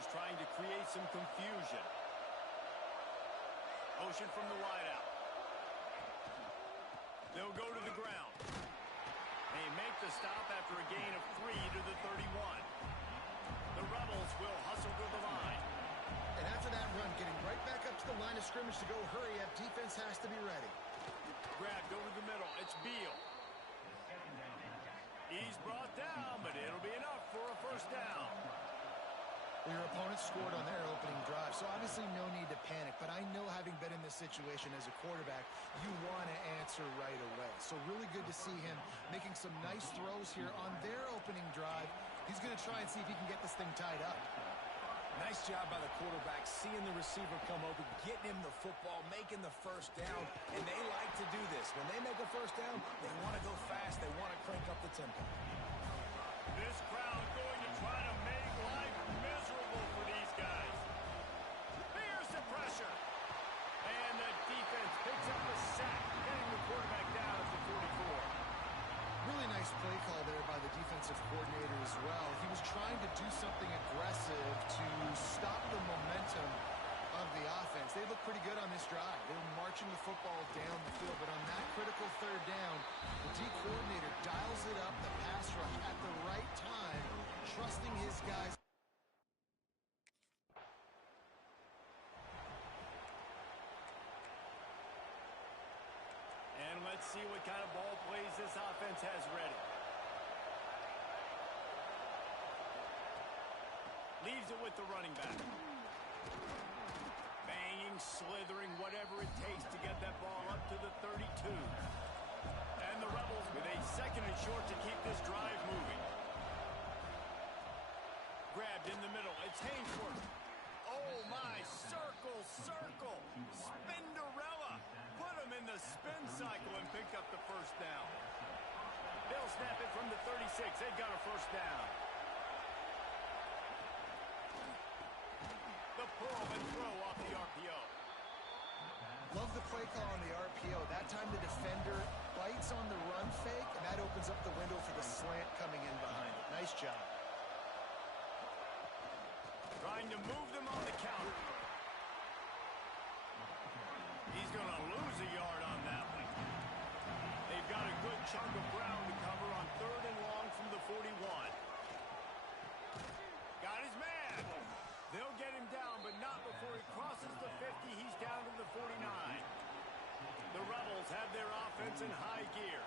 linebackers trying to create some confusion. Motion from the wideout. They'll go to the ground. They make the stop after a gain of 3 to the 31. The Rebels will hustle to the line. And after that run, getting right back up to the line of scrimmage to go hurry up, defense has to be ready. Grabbed over the middle. It's Beal. He's brought down, but it'll be enough for a first down. Your opponent scored on their opening drive, so obviously no need to panic. But I know, having been in this situation as a quarterback, you want to answer right away. So really good to see him making some nice throws here on their opening drive. He's going to try and see if he can get this thing tied up. Nice job by the quarterback, seeing the receiver come open, getting him the football, making the first down. And they like to do this. When they make a first down, they want to go fast. They want to crank up the tempo. This crowd going to try to make life miserable for these guys. Here's the pressure. And the defense picks up a sack, getting the quarterback down at the 44. Really nice play call there by the defensive coordinator as well. He was trying to do something aggressive to stop the momentum of the offense. They look pretty good on this drive. They were marching the football down the field, but on that critical third down, the D coordinator dials it up, the pass rush at the right time, trusting his guys. And let's see what kind of ball plays this offense has ready. Leaves it with the running back. Banging, slithering, whatever it takes to get that ball up to the 32. And the Rebels with a second and short to keep this drive moving. Grabbed in the middle. It's Hainsworth. Oh, my. Circle, circle. Spinderella. Put him in the spin cycle and picked up the first down. They'll snap it from the 36. They've got a first down. The pull and throw off the RPO. Love the play call on the RPO. That time the defender bites on the run fake, and that opens up the window for the slant coming in behind it. Nice job. Trying to move them on the counter. He's going to lose a yard on that one. They've got a good chunk of ground to cover on third and long from the 41. Got his man. They'll get him down, but not before he crosses the 50. He's down to the 49. The Rebels have their offense in high gear.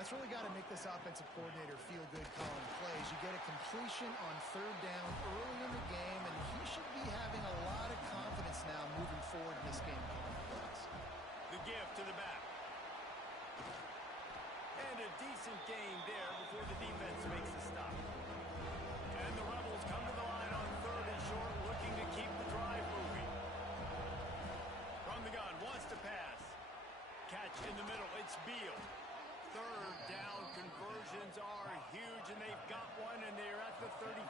That's really got to make this offensive coordinator feel good calling plays. You get a completion on third down early in the game, and he should be having a lot of confidence now moving forward in this game calling plays. The give to the back. And a decent gain there before the defense makes the stop. And the Rebels come to the line on third and short, looking to keep the drive moving. From the gun, wants to pass. Catch in the middle, it's Beal. Third down conversions are huge, and they've got one, and they're at the 35.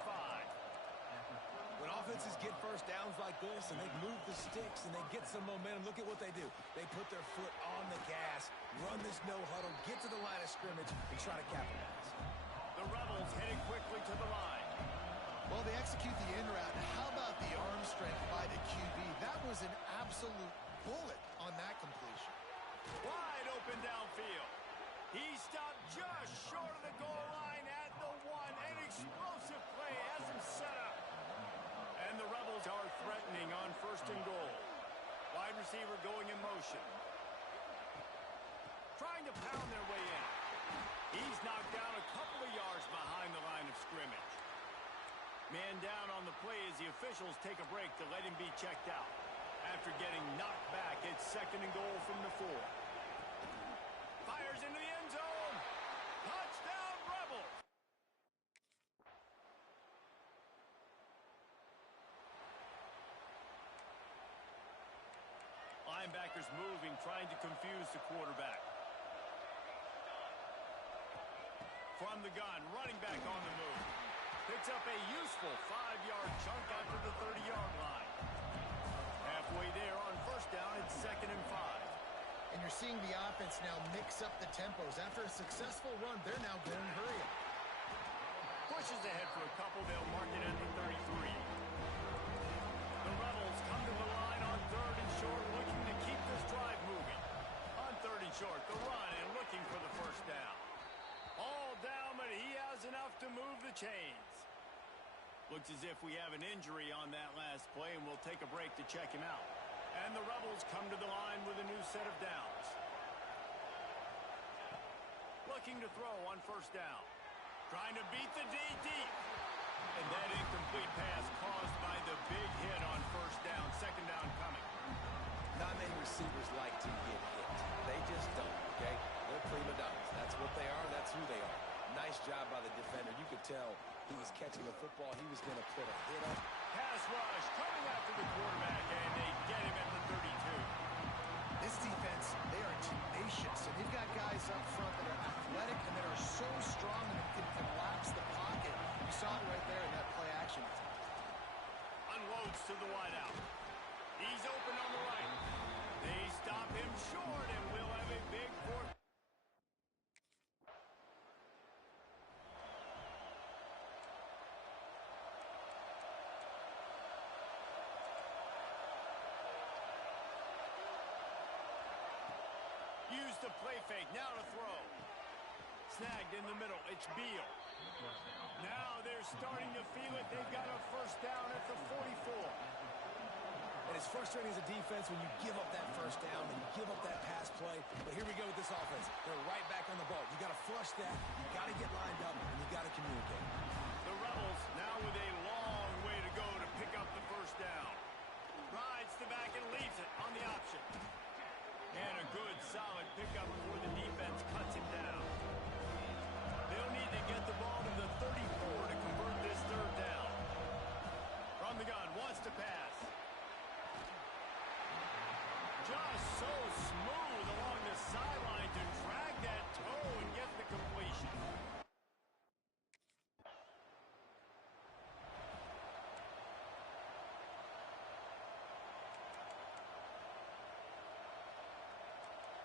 When offenses get first downs like this and they move the sticks and they get some momentum, look at what they do. They put their foot on the gas, run this no huddle, get to the line of scrimmage, and try to capitalize. The Rebels heading quickly to the line. Well, they execute the in route. How about the arm strength by the QB? That was an absolute bullet on that completion. Wide open downfield. He stopped just short of the goal line at the 1. An explosive play has him set up. And the Rebels are threatening on first and goal. Wide receiver going in motion. Trying to pound their way in. He's knocked down a couple of yards behind the line of scrimmage. Man down on the play as the officials take a break to let him be checked out. After getting knocked back, it's second and goal from the 4. Fires into the end zone. Touchdown, Rebels. Linebackers moving, trying to confuse the quarterback. From the gun, running back on the move. Picks up a useful 5-yard chunk after the 30-yard line. Halfway there on first down, it's second and 5. And you're seeing the offense now mix up the tempos. After a successful run, they're now going hurry up. Pushes ahead for a couple. They'll mark it at the 33. the chains. Looks as if we have an injury on that last play, and we'll take a break to check him out. And the Rebels come to the line with a new set of downs. Looking to throw on first down. Trying to beat the D deep. And that incomplete pass caused by the big hit on first down. Second down coming. Not many receivers like to get hit. They just don't, okay? They're prima donnas. That's what they are. That's who they are. Nice job by the defender. You could tell he was catching the football. He was going to put a hit on. Pass rush coming after the quarterback, and they get him at the 32. This defense, they are tenacious, and they've got guys up front that are athletic and that are so strong and can collapse the pocket. You saw it right there in that play action. Unloads to the wideout. He's open on the right. They stop him short, and we'll have a big fourth. Use the play fake. Now to throw. Snagged in the middle. It's Beal. Now they're starting to feel it. They've got a first down at the 44. And it's frustrating as a defense when you give up that first down and you give up that pass play. But here we go with this offense. They're right back on the ball. You got to flush that. You got to get lined up, and you got to communicate. The Rebels now with a long way to go to pick up the first down. Rides the back and leaves it on the option. And a good, solid pickup before the defense cuts him down. They'll need to get the ball to the 34 to convert this third down. From the gun, wants to pass. Just so smooth along the sideline to drag that toe and get the completion.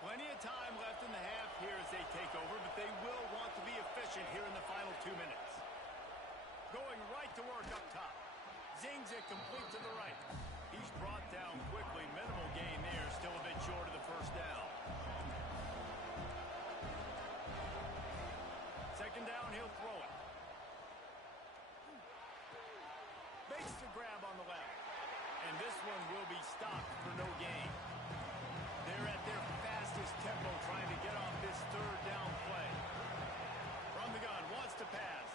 Plenty of time left in the half here as they take over, but they will want to be efficient here in the final 2 minutes. Going right to work up top. Zings it complete to the right. He's brought down quickly. Minimal gain there. Still a bit short of the first down. Second down, he'll throw it. Makes the grab on the left. And this one will be stopped for no gain. They're at their fastest tempo trying to get off this third down play. From the gun, wants to pass.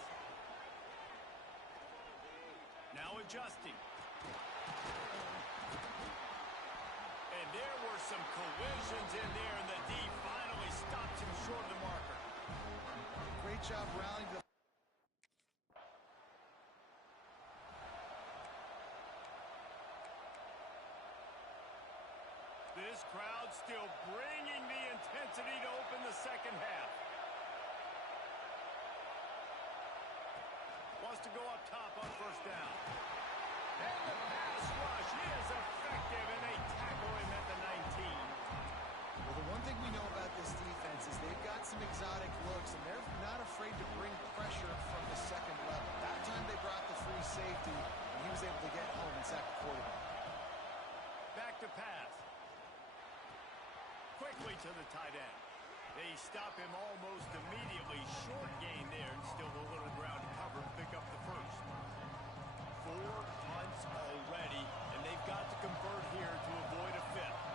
Now adjusting. And there were some collisions in there, and the D finally stops him short of the marker. Great job rallying the... This crowd still bringing the intensity to open the second half. Wants to go up top on first down. And the pass rush is effective, and they tackle him at the 19. Well, the one thing we know about this defense is they've got some exotic looks, and they're not afraid to bring pressure from the second level. That time they brought the free safety, and he was able to get home and sack the quarterback. Back to pass. Quickly to the tight end. They stop him almost immediately. Short gain there, and still a little ground to cover to pick up the first. 4 punts already, and they've got to convert here to avoid a fifth.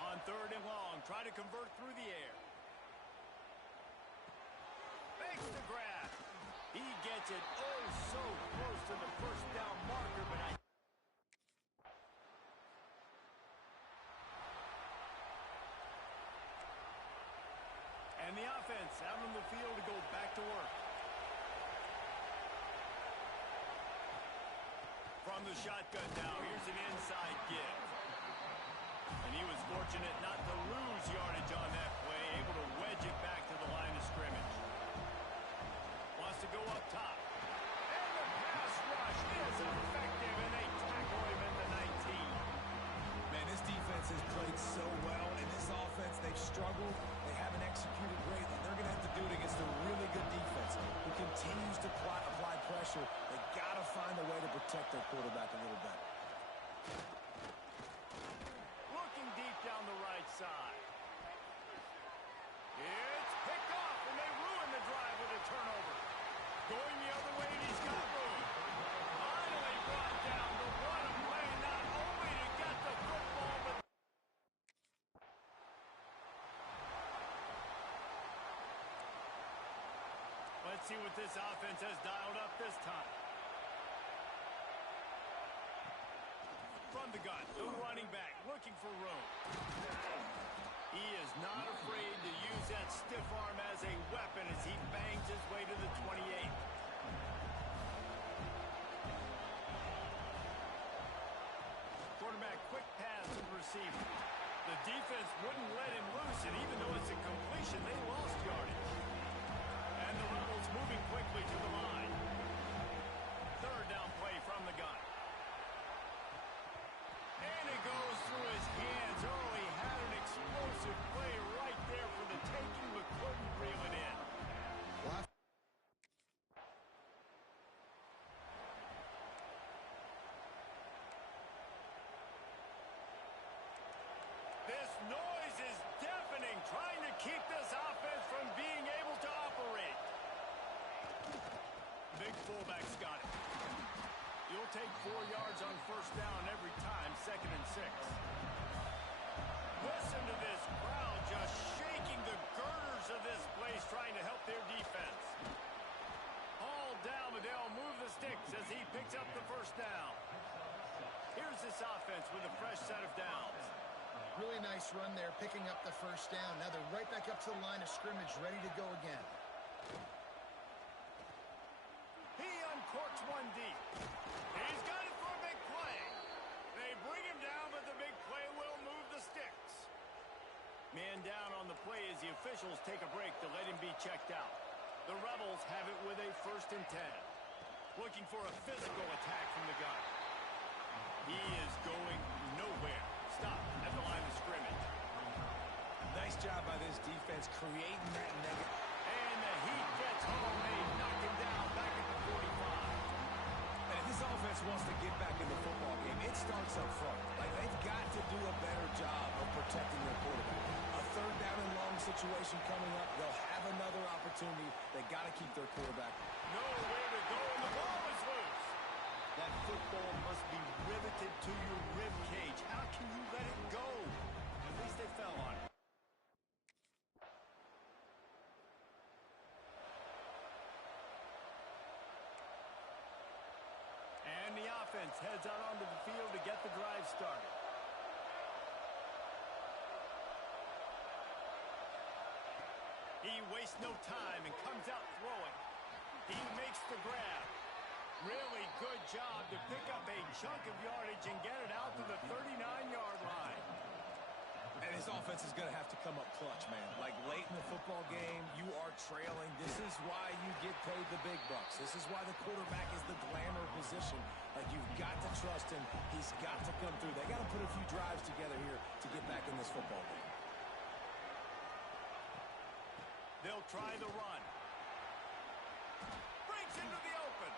On third and long, try to convert through the air. Makes the grab. He gets it oh so close to the first down marker, but and the offense out on the field to go back to work. From the shotgun now, here's an inside give. And he was fortunate not to lose yardage on that play, able to wedge it back to the line of scrimmage. Wants to go up top. And the pass rush is effective, and they tackle him at the 19. Man, this defense has played so well, and this offense, they've struggled. They haven't executed greatly. They're going to have to do it against a really good defense who continues to apply pressure. They got to find a way to protect their quarterback a little better. Looking deep down the right side. Let's see what this offense has dialed up this time. From the gun, the running back looking for room. He is not afraid to use that stiff arm as a weapon as he bangs his way to the 28. Quarterback quick pass to the receiver. The defense wouldn't let him loose, and even though it's a completion, they lost yardage. And the Rebels moving quickly to the line. Third down play from the gun. And it goes through his hands. Early had an explosive play right there for the taking, but couldn't reel it in. This noise is deafening, trying to keep this offense from being able to operate. Big fullback's got it. You'll take 4 yards on first down every time, 2nd and 6. Listen to this crowd just shaking the girders of this place, trying to help their defense. Hauled down, but they'll move the sticks as he picks up the first down. Here's this offense with a fresh set of downs. Really nice run there, picking up the first down. Now they're right back up to the line of scrimmage, ready to go again. He uncorks one deep. He's got it for a big play. They bring him down, but the big play will move the sticks. Man down on the play as the officials take a break to let him be checked out. The Rebels have it with a 1st and 10. Looking for a physical attack from the gun. He is going nowhere. Stop at the line of scrimmage. Nice job by this defense creating that negative. And the heat gets home. They knock him down back at the 45. And if this offense wants to get back in the football game, it starts up front. Like, they've got to do a better job of protecting their quarterback. A 3rd down and long situation coming up. They'll have another opportunity. They got to keep their quarterback. Nowhere to go, and the ball is loose. That football must be riveted to your rib cage. How can you let it go? At least they fell on it. And the offense heads out onto the field to get the drive started. He wastes no time and comes out throwing. He makes the grab. Really good job to pick up a chunk of yardage and get it out to the 39-yard line. And his offense is going to have to come up clutch, man. Like, late in the football game, you are trailing. This is why you get paid the big bucks. This is why the quarterback is the glamour position. Like, you've got to trust him. He's got to come through. They got to put a few drives together here to get back in this football game. They'll try the run. Breaks into the open.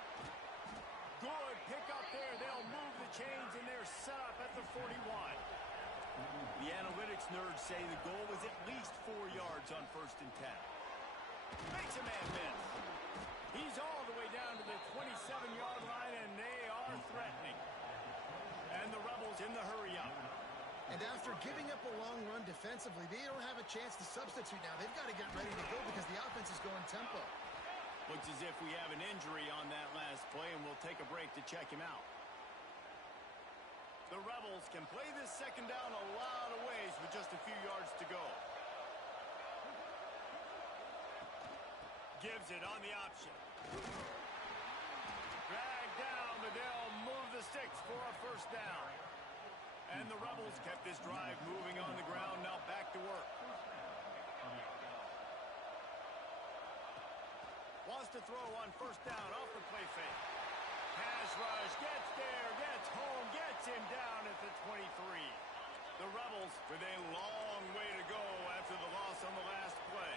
Good pick up there. They'll move the chains, and they're set up at the 41. The analytics nerds say the goal was at least 4 yards on 1st and 10. Makes a man miss. He's all the way down to the 27-yard line, and they are threatening. And the Rebels in the hurry-up. And after giving up a long run defensively, they don't have a chance to substitute now. They've got to get ready to go because the offense is going tempo. Looks as if we have an injury on that last play, and we'll take a break to check him out. The Rebels can play this 2nd down a lot of ways with just a few yards to go. Gives it on the option. Dragged down, but they'll move the sticks for a 1st down. And the Rebels kept this drive moving on the ground, now back to work. Wants to throw on 1st down off the play fake. Pass rush, gets there, gets home, gets him down at the 23. The Rebels with a long way to go after the loss on the last play.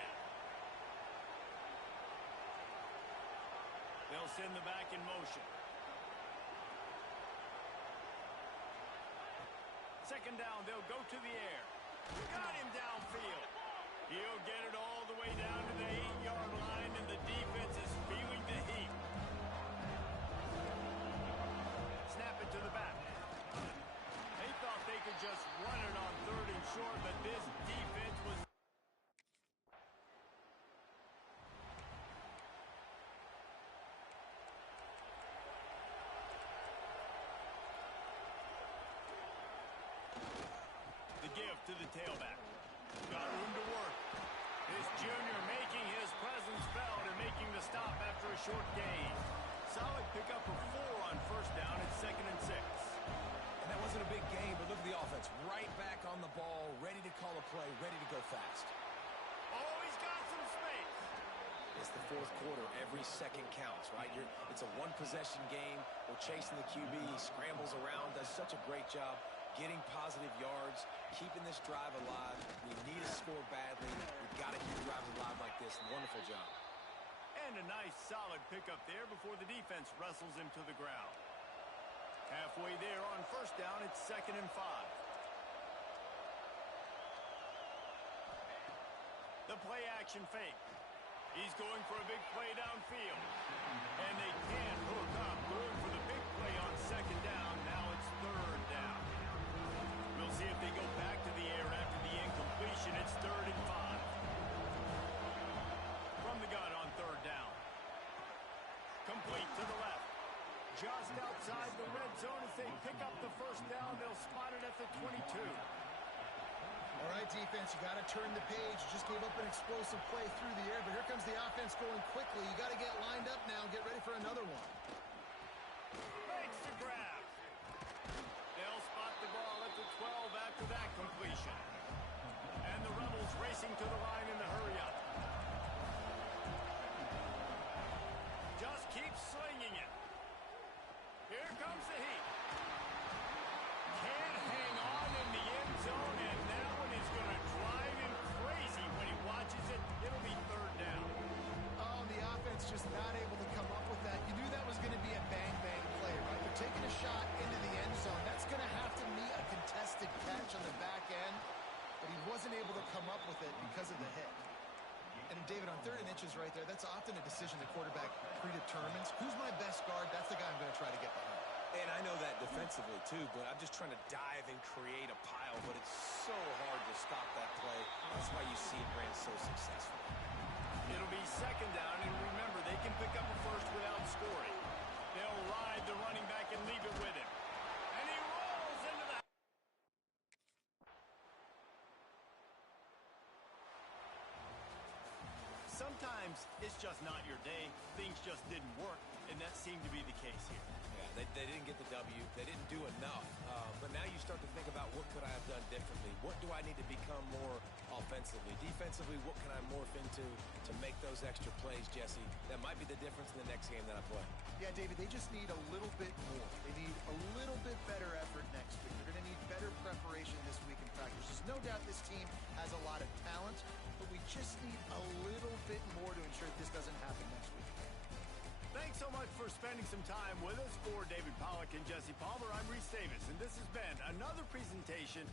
They'll send the back in motion. 2nd down, they'll go to the air. Got him downfield. He'll get it all the way down to the 8-yard line, and the defense is feeling the heat. Snap it to the back. They thought they could just run it on 3rd and short, but this defense was... the tailback. Got room to work. This junior making his presence felt and making the stop after a short gain. Solid pickup of 4 on first down at 2nd and 6. And that wasn't a big gain, but look at the offense. Right back on the ball, ready to call a play, ready to go fast. Oh, he's got some space. It's the fourth quarter. Every second counts, right? It's a one-possession game. We're chasing the QB. He scrambles around, does such a great job getting positive yards, keeping this drive alive. We need to score badly. We've got to keep drives alive like this. Wonderful job. And a nice, solid pickup there before the defense wrestles him to the ground. Halfway there on first down, it's 2nd and 5. The play action fake. He's going for a big play downfield. And they can't hook up. Going for the big play on 2nd down. Now it's 3rd down. We'll see if they go back to the air after the incompletion. It's 3rd and 5. From the gun on 3rd down. Complete to the left. Just outside the red zone as they pick up the first down. They'll spot it at the 22. All right, defense, you got to turn the page. You just gave up an explosive play through the air, but here comes the offense going quickly. You got to get lined up now and get ready for another one. Makes the grab. They'll spot the ball at the 12 after that completion. And the Rebels racing to the line in the hurry-up. Just keep slinging it. Here comes the heat. Can't hang on in the end zone, and that one is going to drive him crazy when he watches it. It'll be 3rd down. Oh, the offense just not able to come up with that. You knew that was going to be a bang-bang play, right? They're taking a shot into the end zone. That's going to have to meet a contested catch on the back end, but he wasn't able to come up with it because of the hit. And David, on 3rd and inches right there, that's often a decision the quarterback predetermines. Who's my best guard? That's the guy I'm going to try to get behind. And I know that defensively, too, but I'm just trying to dive and create a pile, but it's so hard to stop that play. That's why you see it ran so successful. It'll be 2nd down, and remember, they can pick up a first without scoring. They'll ride the running back and leave it with him. And he rolls into the... Sometimes it's just not your day. Things just didn't work, and that seemed to be the case here. Yeah, they didn't get the W. They didn't do enough. But now you start to think about what could I have done differently? What do I need to become more offensively? Defensively, what can I morph into to make those extra plays, Jesse? That might be the difference in the next game that I play. Yeah, David, they just need a little bit more. They need a little bit better effort next week. They're going to need better preparation this week in practice. There's no doubt this team has a lot of talent, but we just need a little bit more to ensure that this doesn't happen next week. Thanks so much for spending some time with us. For David Pollack and Jesse Palmer, I'm Reese Davis, and this has been another presentation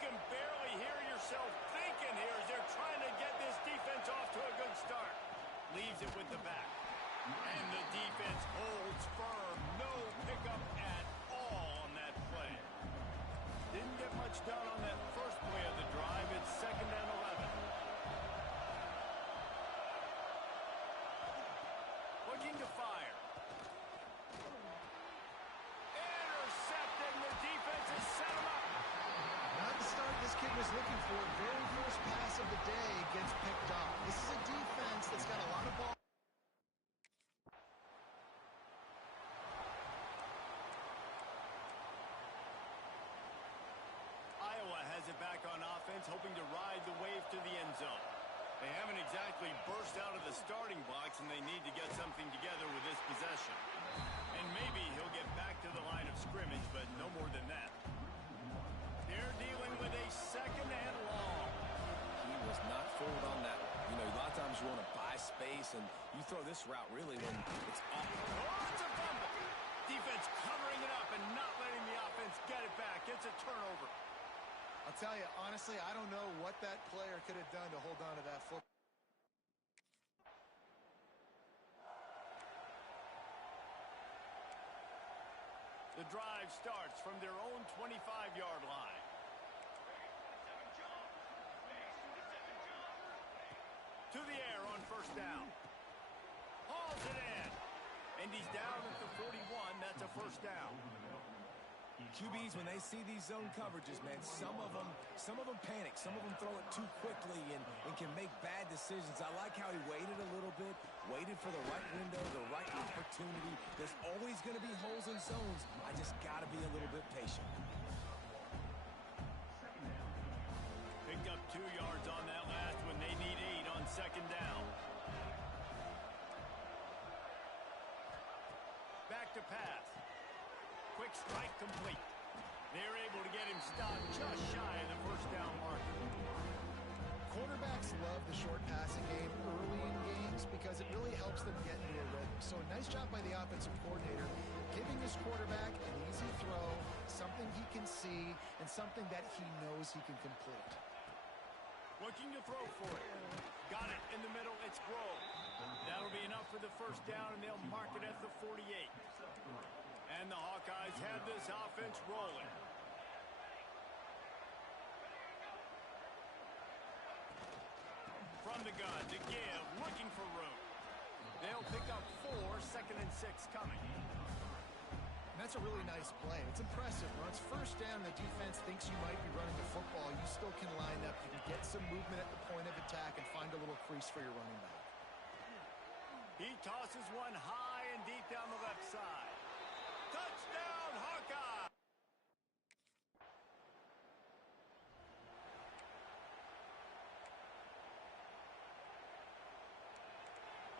can barely hear yourself thinking here as they're trying to get this defense off to a good start. Leaves it with the back. And the defense holds firm. No pickup at all on that play. Didn't get much done on that first play of the drive. It's 2nd and 11. Looking to fire. Intercepting. The defense has set him up. Not the start this kid was looking for. Very first pass of the day gets picked off. This is a defense that's got a lot of ball. Iowa has it back on offense, hoping to ride the wave to the end zone. They haven't exactly burst out of the starting blocks, and they need to get something together with this possession. And maybe he'll get back to the line of scrimmage, but no more than that. They're dealing with a 2nd and long. He was not fooled on that. You know, a lot of times you want to buy space, and you throw this route really when it's off. Oh, it's a fumble. Defense covering it up and not letting the offense get it back. It's a turnover. I'll tell you, honestly, I don't know what that player could have done to hold on to that football. The drive starts from their own 25-yard line. To the air on 1st down. Hauls it in. And he's down at the 41. That's a 1st down. QBs, when they see these zone coverages, man, some of them panic. Some of them throw it too quickly and can make bad decisions. I like how he waited a little bit, waited for the right window, the right opportunity. There's always going to be holes in zones. I just got to be a little bit patient. Picked up 2 yards on that last one. They need 8 on 2nd down. Back to pass. Quick strike complete. They're able to get him stopped just shy of the 1st down marker. Quarterbacks love the short passing game early in games because it really helps them get into a rhythm. So a nice job by the offensive coordinator, giving his quarterback an easy throw, something he can see, and something that he knows he can complete. Looking to throw for it. Got it in the middle. It's Grove. That'll be enough for the 1st down, and they'll mark it at the 48. And the Hawkeyes have this offense rolling. From the gun to give, looking for room. They'll pick up 4, 2nd and 6 coming. And that's a really nice play. It's impressive. When it's 1st down, the defense thinks you might be running the football. You still can line up. You can get some movement at the point of attack and find a little crease for your running back. He tosses one high and deep down the left side. Touchdown, Hawkeye!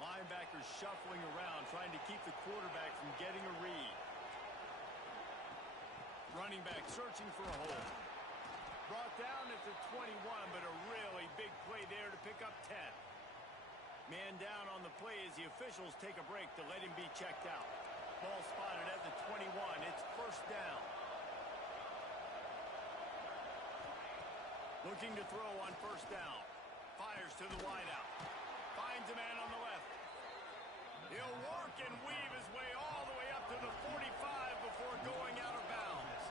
Linebackers shuffling around, trying to keep the quarterback from getting a read. Running back searching for a hole. Brought down at the 21, but a really big play there to pick up 10. Man down on the play as the officials take a break to let him be checked out. Ball spotted at the 21. It's 1st down. Looking to throw on 1st down. Fires to the wideout. Finds a man on the left. He'll work and weave his way all the way up to the 45 before going out of bounds.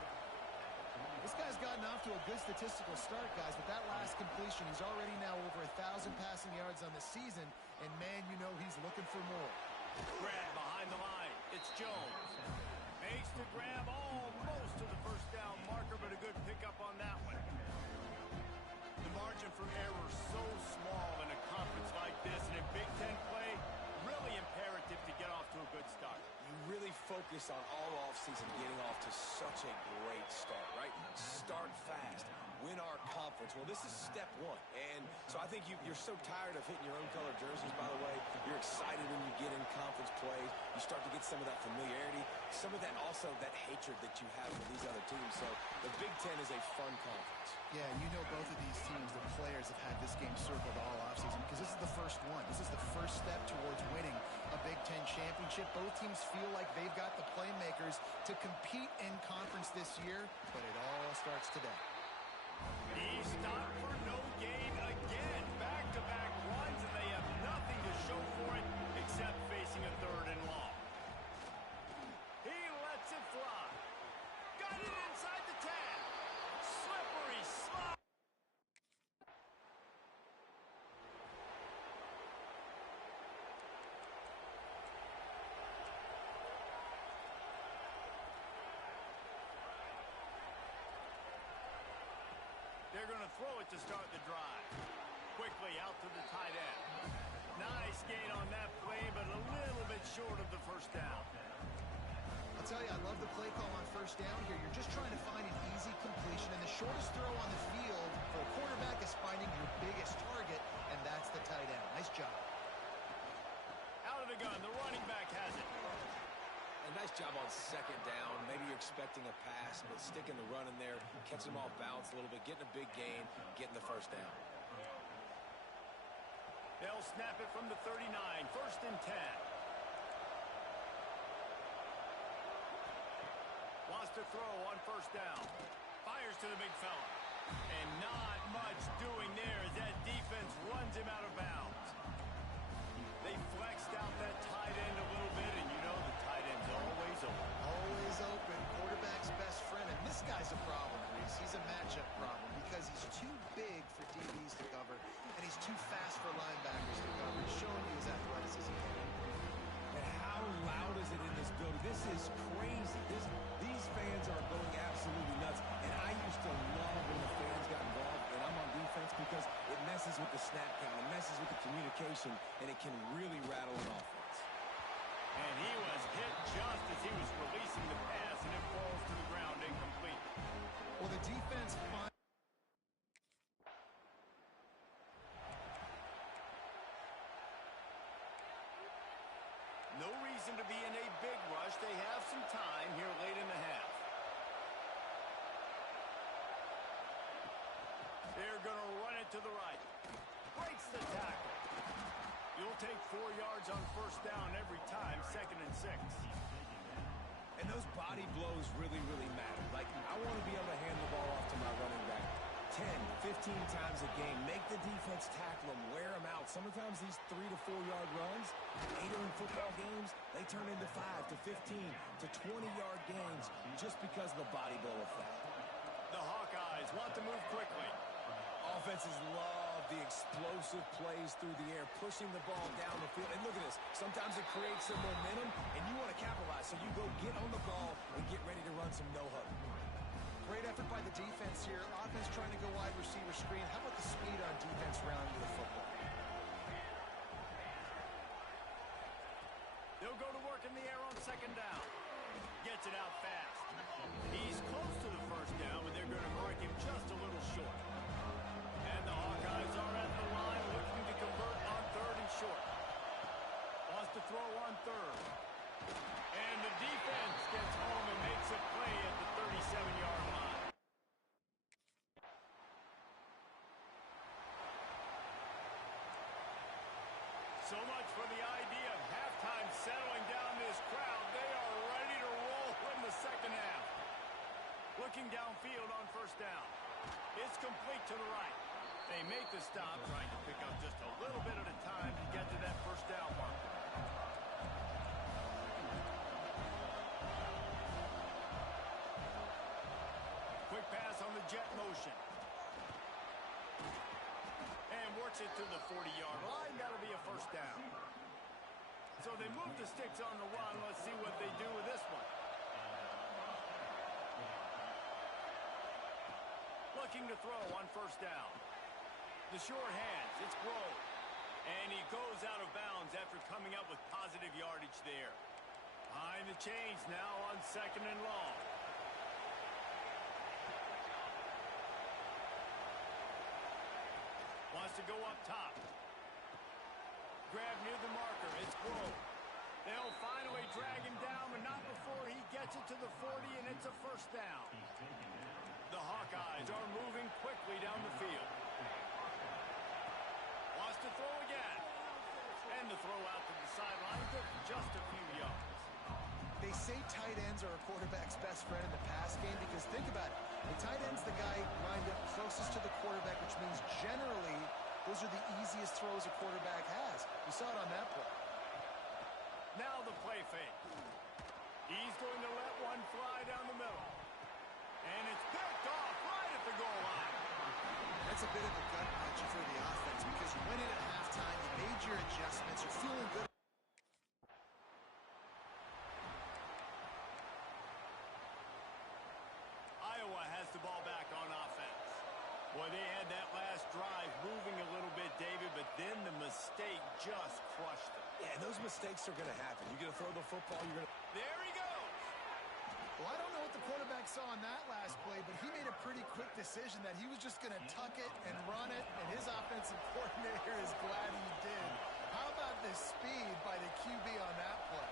This guy's gotten off to a good statistical start, guys, but that last completion, he's already now over 1,000 passing yards on the season, and man, you know he's looking for more. Grab behind the line. It's Jones. Makes the grab almost to the 1st down marker, but a good pickup on that one. The margin for error so small in a conference like this, and in Big Ten play, really imperative to get off to a good start. You really focus on all offseason getting off to such a great start, right? Start fast. Win our conference. Well, this is step 1. And so I think you're so tired of hitting your own color jerseys, by the way. You're excited when you get in conference play. You start to get some of that familiarity, some of that also that hatred that you have for these other teams. So the Big Ten is a fun conference. Yeah, you know both of these teams, the players have had this game circled all offseason because this is the first one. This is the first step towards winning a Big Ten championship. Both teams feel like they've got the playmakers to compete in conference this year, but it all starts today. He stopped for no gain again. Back-to-back runs, and they have nothing to show for it except facing a third and long. He lets it fly. Got it inside the 10. Slippery slide. They're going to throw it to start the drive. Quickly out to the tight end. Nice gain on that play, but a little bit short of the first down. I'll tell you, I love the play call on first down here. You're just trying to find an easy completion, and the shortest throw on the field for a quarterback is finding your biggest target, and that's the tight end. Nice job. Out of the gun, the running back has it. A nice job on second down. Maybe you're expecting a pass, but sticking the run in there, catching them off balance a little bit, getting a big gain, getting the first down. They'll snap it from the 39, 1st and 10. Wants to throw on first down. Fires to the big fella. And not much doing there as that defense runs him out of bounds. They flexed out that tight end a little bit, and you know the tight end's always open. Always open. Quarterback's best friend. And this guy's a problem, Reese. He's a matchup problem because he's too big for DBs to cover, and he's too fast for linebackers to cover. He's showing you his athleticism. And how loud is it in this building? This is crazy. These fans are going absolutely nuts. And I used to love when the fans got involved, and I'm on defense because it messes with the snap count. It messes with the communication, and it can really rattle an offense. And he was hit just as he was releasing the pass, and it falls to the ground incomplete. Well, the defense No reason to be in a big rush. They have some time here late in the half. They're going to run it to the right. Breaks the tackle. You'll take 4 yards on first down every time, 2nd and 6. And those body blows really, really matter. Like, I want to be able to hand the ball off to my running back 10, 15 times a game. Make the defense tackle them, wear them out. Sometimes these 3 to 4 yard runs, later in football games, they turn into 5 to 15 to 20-yard gains just because of the body blow effect. The Hawkeyes want to move quickly. Offenses love the explosive plays through the air, pushing the ball down the field. And look at this. Sometimes it creates some momentum, and you want to capitalize. So you go get on the ball and get ready to run some no-huddle. Great effort by the defense here. Offense trying to go wide receiver screen. How about the speed on defense rounding to the football? They'll go to work in the air on second down. Gets it out fast. He's close to the first down, but they're going to mark him just a little short. And the Hawkeyes are at the line looking to convert on 3rd and short. Wants to throw on 3rd. And the defense gets home and makes a play at the 37-yard line. So much for the idea of halftime settling down this crowd. They are ready to roll in the second half. Looking downfield on first down. It's complete to the right. They make the stop, trying to pick up just a little bit at a time to get to that first down mark. Quick pass on the jet motion. And works it to the 40-yard line. That'll be a first down. So they move the sticks on the run. Let's see what they do with this one. Looking to throw on first down. The sure hands. It's Grove. And he goes out of bounds after coming up with positive yardage there. Behind the chains now on 2nd and long. Wants to go up top. Grab near the marker. It's Grove. They'll finally drag him down, but not before he gets it to the 40, and it's a first down. The Hawkeyes are moving quickly down the field. Wants to throw again. And the throw out to the sideline took just a few yards. They say tight ends are a quarterback's best friend in the pass game because think about it. The tight end's the guy lined up close those are the easiest throws a quarterback has. You saw it on that play. Now the play fake. He's going to let one fly down the middle. And it's picked off right at the goal line. That's a bit of a gut punch for the offense because you went in at halftime, you made your adjustments, you're feeling good. Iowa has the ball back on offense. Boy, they had that last drive moving a little bit, David, but then the mistake just crushed them. Yeah, those mistakes are going to happen. You're going to throw the football, you're going to... There he goes! Well, I don't know what the quarterback saw on that last play, but he made a pretty quick decision that he was just going to tuck it and run it, and his offensive coordinator is glad he did. How about the speed by the QB on that play?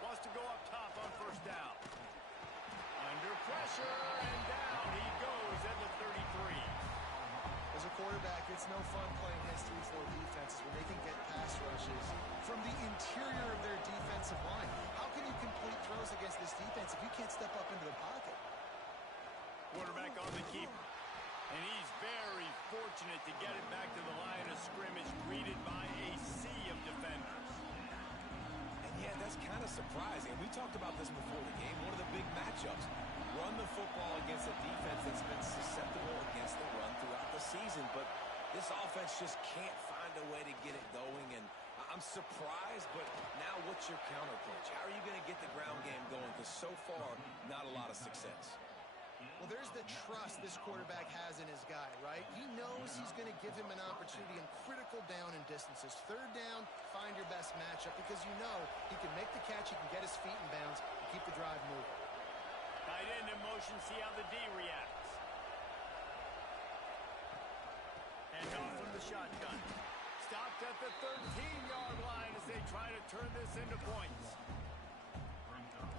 Wants to go up top on first down. Under pressure, and down he goes at the 33. As a quarterback, it's no fun playing against 3-4 defenses when they can get pass rushes from the interior of their defensive line. How can you complete throws against this defense if you can't step up into the pocket? Quarterback on the keeper. And he's very fortunate to get it back to the line of scrimmage, greeted by a sea of defenders. And yeah, that's kind of surprising. We talked about this before the game. One of the big matchups. Run the football against a defense that's been susceptible against the run throughout the season. But this offense just can't find a way to get it going. And I'm surprised, but now what's your counterpunch? How are you going to get the ground game going? Because so far, not a lot of success. Well, there's the trust this quarterback has in his guy, right? He knows he's going to give him an opportunity in critical down and distances. Third down, find your best matchup because you know he can make the catch, he can get his feet in bounds, and keep the drive moving. Tight end in motion, see how the D reacts. And off from the shotgun. Stopped at the 13-yard line as they try to turn this into points.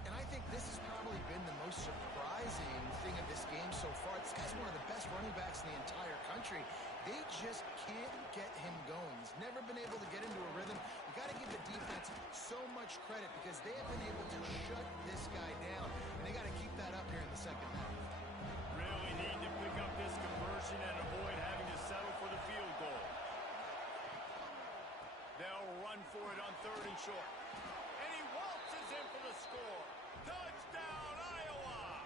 And I think this has probably been the most surprising thing of this game so far. This guy's one of the best running backs in the entire country. They just can't get him going. He's never been able to get into a rhythm. You got to give the defense so much credit because they have been able to shut this guy down, and they got to keep that up here in the second half. Really need to pick up this conversion and avoid having to settle for the field goal. They'll run for it on third and short. And he waltzes in for the score. Touchdown, Iowa!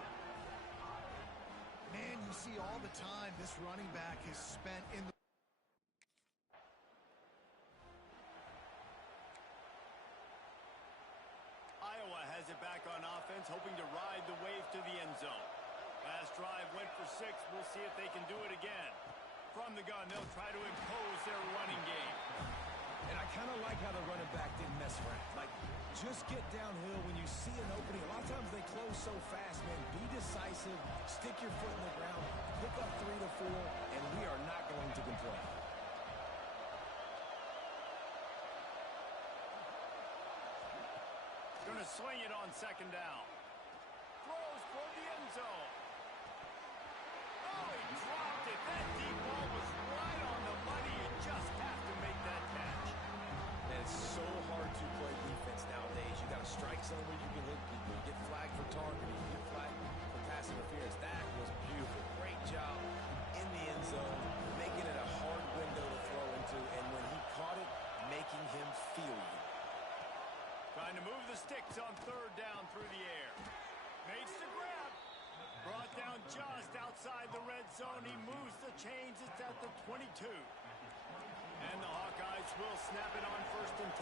Man, you see all the time this running back has spent in the... Iowa has it back on offense, hoping to ride the wave to the end zone. Last drive went for 6. We'll see if they can do it again. From the gun, they'll try to impose their running game. And I kind of like how the running back didn't mess around. Like, just get downhill when you see an opening. A lot of times they close so fast, man. Be decisive, stick your foot in the ground, pick up 3 to 4, and we are not going to complain. Going to swing it on second down. Throws for the end zone. Oh, he dropped it. That deep ball was right on the money. You just have to make that catch. And it's so hard to play defense nowadays. You got to strike zone where you can hit people. You get flagged for targeting. You get flagged for pass interference. That was beautiful. Great job in the end zone, making it a hard window to throw into. And when he caught it, making him feel you. Trying to move the sticks on third down through the air. Makes the grab. Brought down just outside the red zone. He moves the chains. It's at the 22. And the Hawkeyes will snap it on first and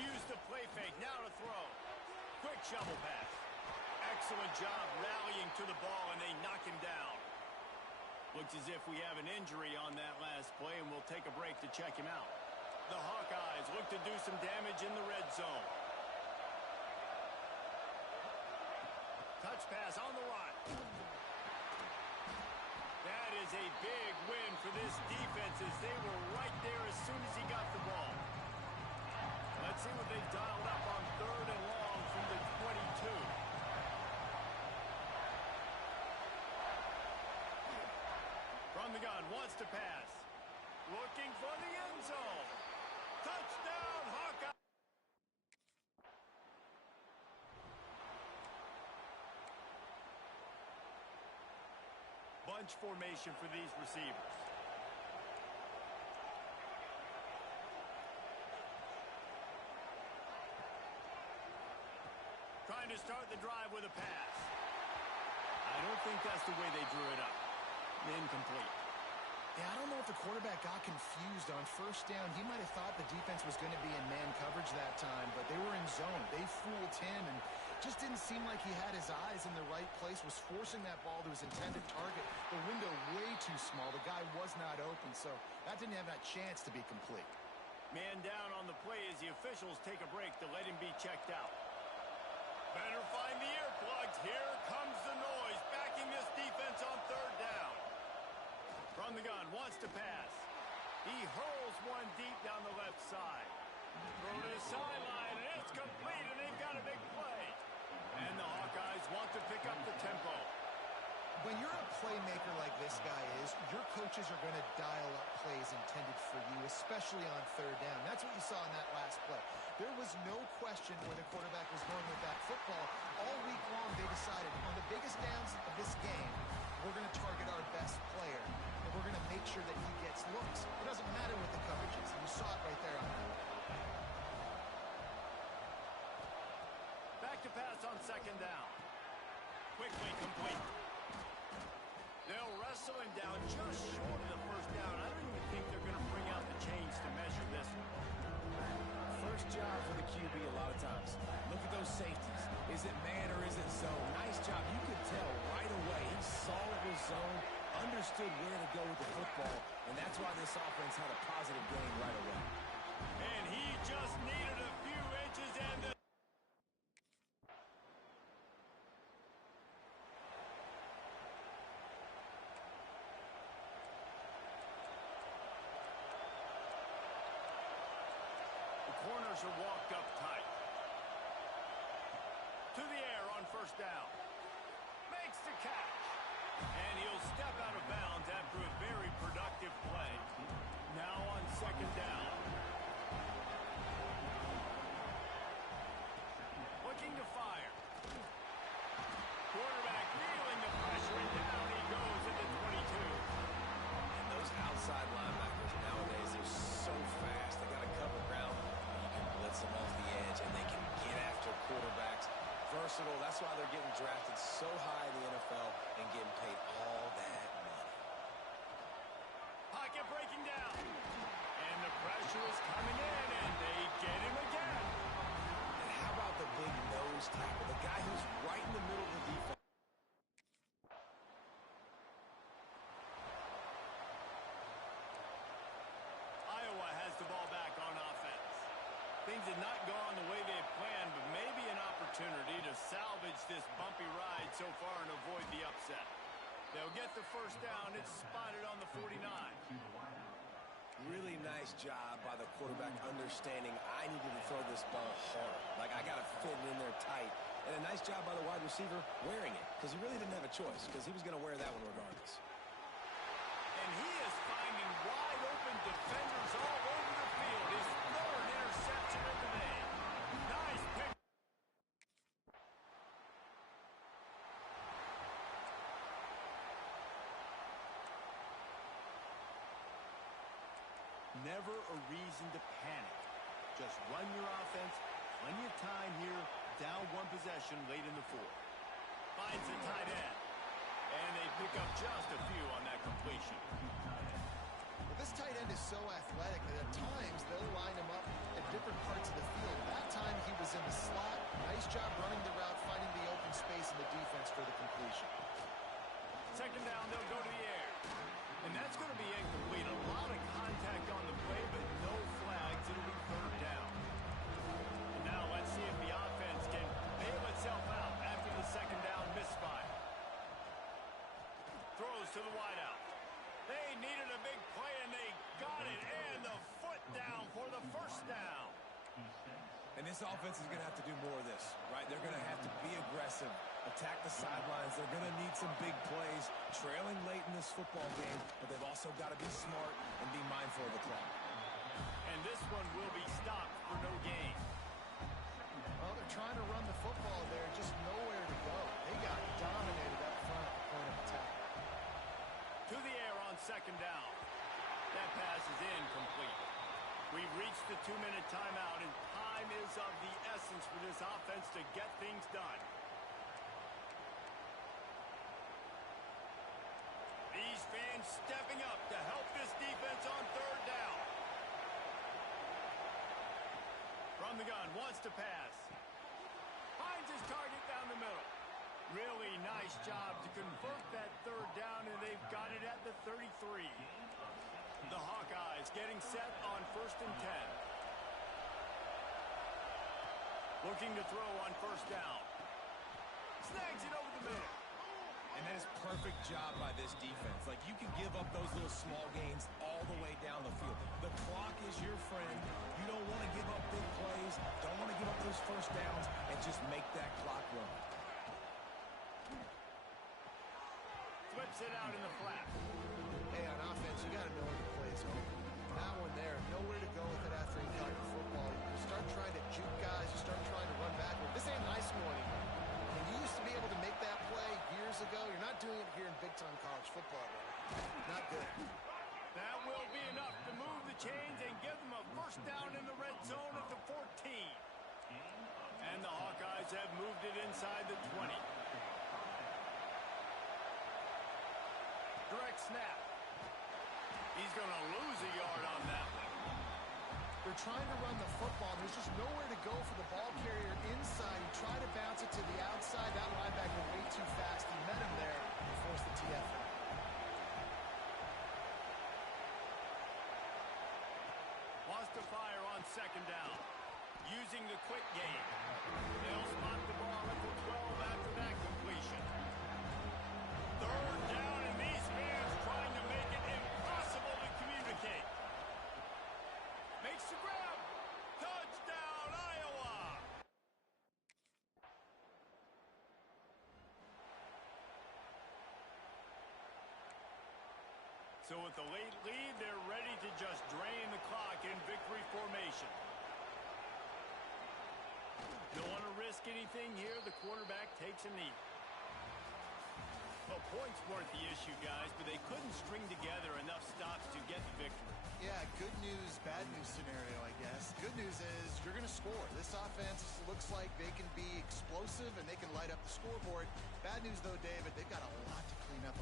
10. Use the play fake. Now to throw. Quick shovel pass. Excellent job rallying to the ball, and they knock him down. Looks as if we have an injury on that last play, and we'll take a break to check him out. The Hawkeyes look to do some damage in the red zone. Touch pass on the run. That is a big win for this defense as they were right there as soon as he got the ball. Let's see what they've dialed up on third and long from the 22. From the gun, wants to pass. Looking for the end zone. Touchdown, Hawkeye! bunch formation for these receivers. Trying to start the drive with a pass. I don't think that's the way they drew it up. Incomplete. Yeah, I don't know if the quarterback got confused on first down. He might have thought the defense was going to be in man coverage that time, but they were in zone. They fooled him and just didn't seem like he had his eyes in the right place, was forcing that ball to his intended target. The window way too small. The guy was not open, so that didn't have that chance to be complete. Man down on the play as the officials take a break to let him be checked out. Better find the earplugs. Here comes the noise, backing this defense on third down. From the gun, wants to pass. He hurls one deep down the left side. Throw to the sideline, and it's complete, and they've got a big play. And the Hawkeyes want to pick up the tempo. When you're a playmaker like this guy is, your coaches are going to dial up plays intended for you, especially on third down. That's what you saw in that last play. There was no question where the quarterback was going with that football. All week long, they decided on the biggest downs of this game, we're going to target our best player, and we're going to make sure that he gets looks. It doesn't matter what the coverage is, and you saw it right there on that. Back to pass on second down. Quickly complete. They'll wrestle him down just short of the first down. I don't even think they're going to bring out the chains to measure this one. First job for the QB a lot of times. Look at those safeties. Is it man or is it zone? Nice job. You could tell right away. He saw it was zone, understood where to go with the football, and that's why this offense had a positive gain right away. And he just needed a few inches and the corners are walked up tight. To the air on first down. Makes the catch. And he'll step out of bounds after a very productive play. Now on second down. Looking to fire. Quarterback feeling the pressure, and down he goes at the 22. And those outside linebackers nowadays, they're so fast. They got to cover ground. Blitz them off the edge, and they can get after quarterbacks. Versatile. That's why they're getting drafted so high in the NFL and getting paid all that money. Pocket breaking down. And the pressure is coming in, and they get him again. And how about the big nose tackle? The guy who's right in the middle of the defense. Iowa has the ball back on offense. Things had not gone the way they had planned, but maybe an opportunity to salvage this bumpy ride so far and avoid the upset. They'll get the first down. It's spotted on the 49. Really nice job by the quarterback understanding I needed to throw this ball hard. Like, I got to fit it in there tight. And a nice job by the wide receiver wearing it, because he really didn't have a choice, because he was going to wear that one regardless. And he is finding wide open defenders all over the field. His third interception of the day. Nice pick. Never a reason to panic. Just run your offense. Plenty of time here. Down one possession late in the fourth. Finds the tight end. And they pick up just a few on that completion. Well, this tight end is so athletic that at times they'll line him up at different parts of the field. That time he was in the slot. Nice job running the route, finding the open space in the defense for the completion. Second down, they'll go to the air. And that's going to be incomplete. A lot of contact on the play, but no flags. It'll be third down. And now let's see if the offense can bail itself out after the second down misfire. Throws to the wideout. They needed a big play, and they got it. And the foot down for the first down. And this offense is going to have to do more of this, right? They're going to have to be aggressive, attack the sidelines. They're going to need some big plays, trailing late in this football game, but they've also got to be smart and be mindful of the clock. And this one will be stopped for no gain. Well, they're trying to run the football there, just nowhere to go. They got dominated up front at the point of attack. second down. That pass is incomplete. We've reached the 2-minute timeout, and time is of the essence for this offense to get things done. These fans stepping up to help this defense on third down. From the gun, wants to pass. Finds his target down the middle. Really nice job to convert that third down, and they've got it at the 33. The Hawkeyes getting set on 1st and 10. Looking to throw on 1st down. Snags it over the middle. And that is perfect job by this defense. Like, you can give up those little small gains all the way down the field. The clock is your friend. You don't want to give up big plays. Don't want to give up those 1st downs and just make that clock run. Flips it out in the flat. Hey, on offense, you got to know when the play's over. That one there, nowhere to go with it after you caught your football. You start trying to juke guys. You start trying to run backward. This ain't high school anymore. And you used to be able to make that play years ago. You're not doing it here in big-time college football, man. Not good. That will be enough to move the chains and give them a 1st down in the red zone at the 14. And the Hawkeyes have moved it inside the 20. Direct snap. He's going to lose a yard on that one. They're trying to run the football. There's just nowhere to go for the ball carrier inside. He tried to bounce it to the outside. That linebacker way too fast. He met him there and forced the TFL. Wants to fire on 2nd down. Using the quick game. They'll spot the ball at the 12 after that completion. 3rd down, and these fans trying to make it impossible to communicate. Makes the grab. Touchdown, Iowa! So with the late lead, they're ready to just drain the clock in victory formation. Don't want to risk anything here. The quarterback takes a knee. Well, points weren't the issue, guys, but they couldn't string together enough stops to get the victory. Yeah, good news, bad news scenario, I guess. Good news is you're going to score. This offense looks like they can be explosive and they can light up the scoreboard. Bad news, though,